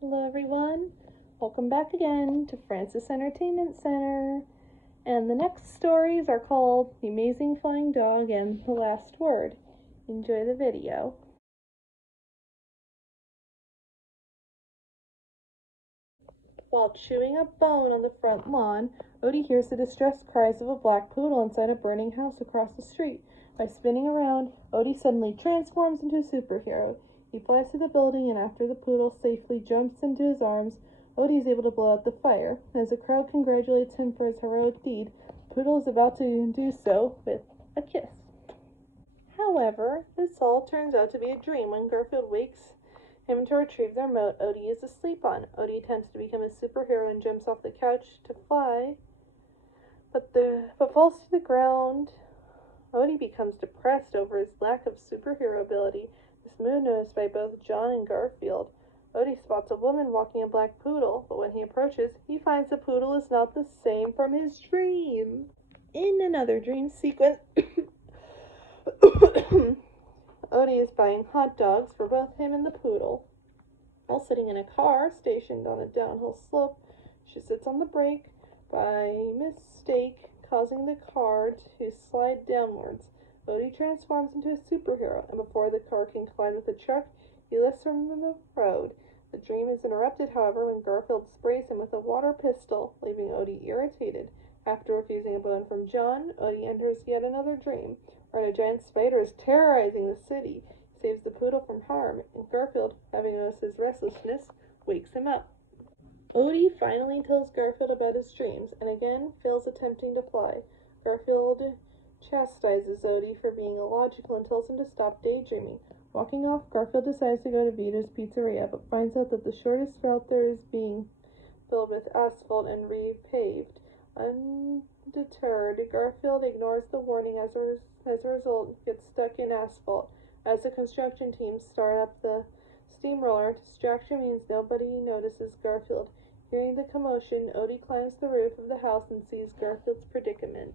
Hello everyone, welcome back again to Francis Entertainment Center. And the next stories are called The Amazing Flying Dog and The Last Word. Enjoy the video. While chewing a bone on the front lawn, Odie hears the distressed cries of a black poodle inside a burning house across the street. By spinning around, Odie suddenly transforms into a superhero. He flies to the building, and after the poodle safely jumps into his arms, Odie is able to blow out the fire. As the crowd congratulates him for his heroic deed, the poodle is about to do so with a kiss. However, this all turns out to be a dream. When Garfield wakes him to retrieve the remote Odie is asleep on. Odie attempts to become a superhero and jumps off the couch to fly, but falls to the ground. Odie becomes depressed over his lack of superhero ability. This mood noticed by both John and Garfield. Odie spots a woman walking a black poodle, but when he approaches, he finds the poodle is not the same from his dream. In another dream sequence, Odie is buying hot dogs for both him and the poodle. While sitting in a car stationed on a downhill slope, she sits on the brake, by mistake causing the car to slide downwards. Odie transforms into a superhero, and before the car can collide with the truck, he lifts her from the road. The dream is interrupted, however, when Garfield sprays him with a water pistol, leaving Odie irritated. After refusing a bone from John, Odie enters yet another dream, where a giant spider is terrorizing the city. He saves the poodle from harm, and Garfield, having noticed his restlessness, wakes him up. Odie finally tells Garfield about his dreams, and again fails attempting to fly. Garfield chastises Odie for being illogical and tells him to stop daydreaming. Walking off, Garfield decides to go to Vito's Pizzeria, but finds out that the shortest route there is being filled with asphalt and repaved. Undeterred, Garfield ignores the warning as a result gets stuck in asphalt. As the construction team start up the steamroller, distraction means nobody notices Garfield. Hearing the commotion, Odie climbs the roof of the house and sees Garfield's predicament.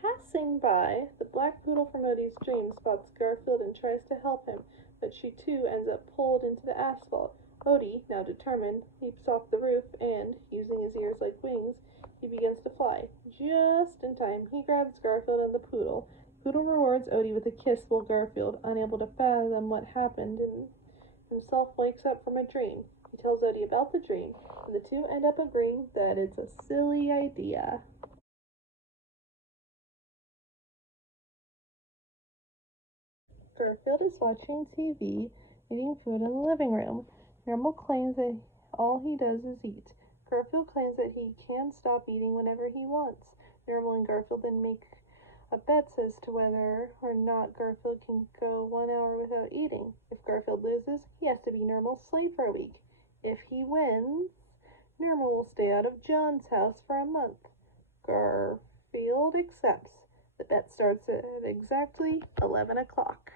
Passing by, the black poodle from Odie's dream spots Garfield and tries to help him, but she too ends up pulled into the asphalt. Odie, now determined, leaps off the roof and, using his ears like wings, he begins to fly. Just in time, he grabs Garfield and the poodle. Poodle rewards Odie with a kiss while Garfield, unable to fathom what happened, and himself wakes up from a dream. He tells Odie about the dream, and the two end up agreeing that it's a silly idea. Garfield is watching TV, eating food in the living room. Nermal claims that all he does is eat. Garfield claims that he can stop eating whenever he wants. Nermal and Garfield then make a bet as to whether or not Garfield can go 1 hour without eating. If Garfield loses, he has to be Nermal's slave for a week. If he wins, Nermal will stay out of John's house for a month. Garfield accepts. The bet starts at exactly 11 o'clock.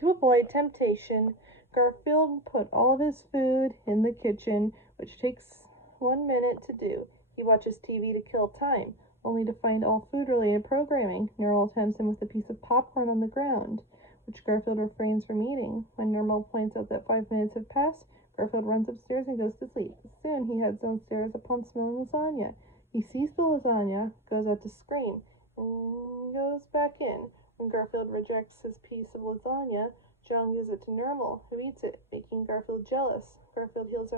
To avoid temptation, Garfield put all of his food in the kitchen, which takes 1 minute to do. He watches TV to kill time, only to find all food-related programming. Nermal tempts him with a piece of popcorn on the ground, which Garfield refrains from eating. When Nermal points out that 5 minutes have passed, Garfield runs upstairs and goes to sleep. Soon he heads downstairs upon smelling lasagna. He sees the lasagna, goes out to scream, and goes back in. When Garfield rejects his piece of lasagna, John gives it to Nermal, who eats it, making Garfield jealous. Garfield hears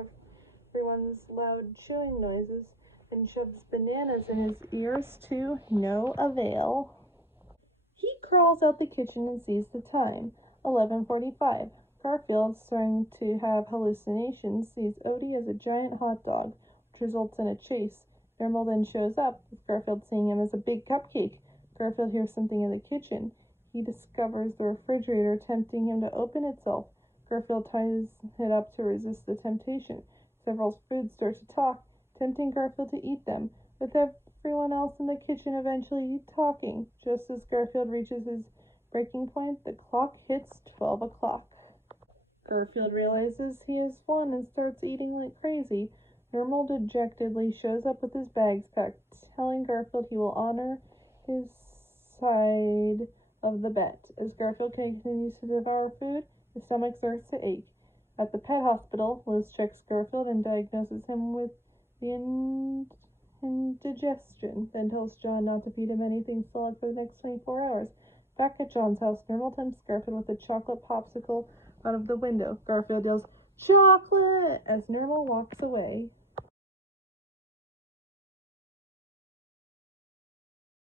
everyone's loud chewing noises and shoves bananas in his ears to no avail. He crawls out the kitchen and sees the time, 11:45. Garfield, starting to have hallucinations, sees Odie as a giant hot dog, which results in a chase. Nermal then shows up, with Garfield seeing him as a big cupcake. Garfield hears something in the kitchen. He discovers the refrigerator, tempting him to open itself. Garfield ties it up to resist the temptation. Several foods start to talk, tempting Garfield to eat them, with everyone else in the kitchen eventually talking. Just as Garfield reaches his breaking point, the clock hits 12 o'clock. Garfield realizes he has won and starts eating like crazy. Nermal dejectedly shows up with his bags packed, telling Garfield he will honor his side of the bet. As Garfield continues to devour food, his stomach starts to ache. At the pet hospital, Liz checks Garfield and diagnoses him with the indigestion, then tells John not to feed him anything solid for the next 24 hours. Back at John's house, Nermal tempts Garfield with a chocolate popsicle out of the window. Garfield yells, "Chocolate!" as Nermal walks away.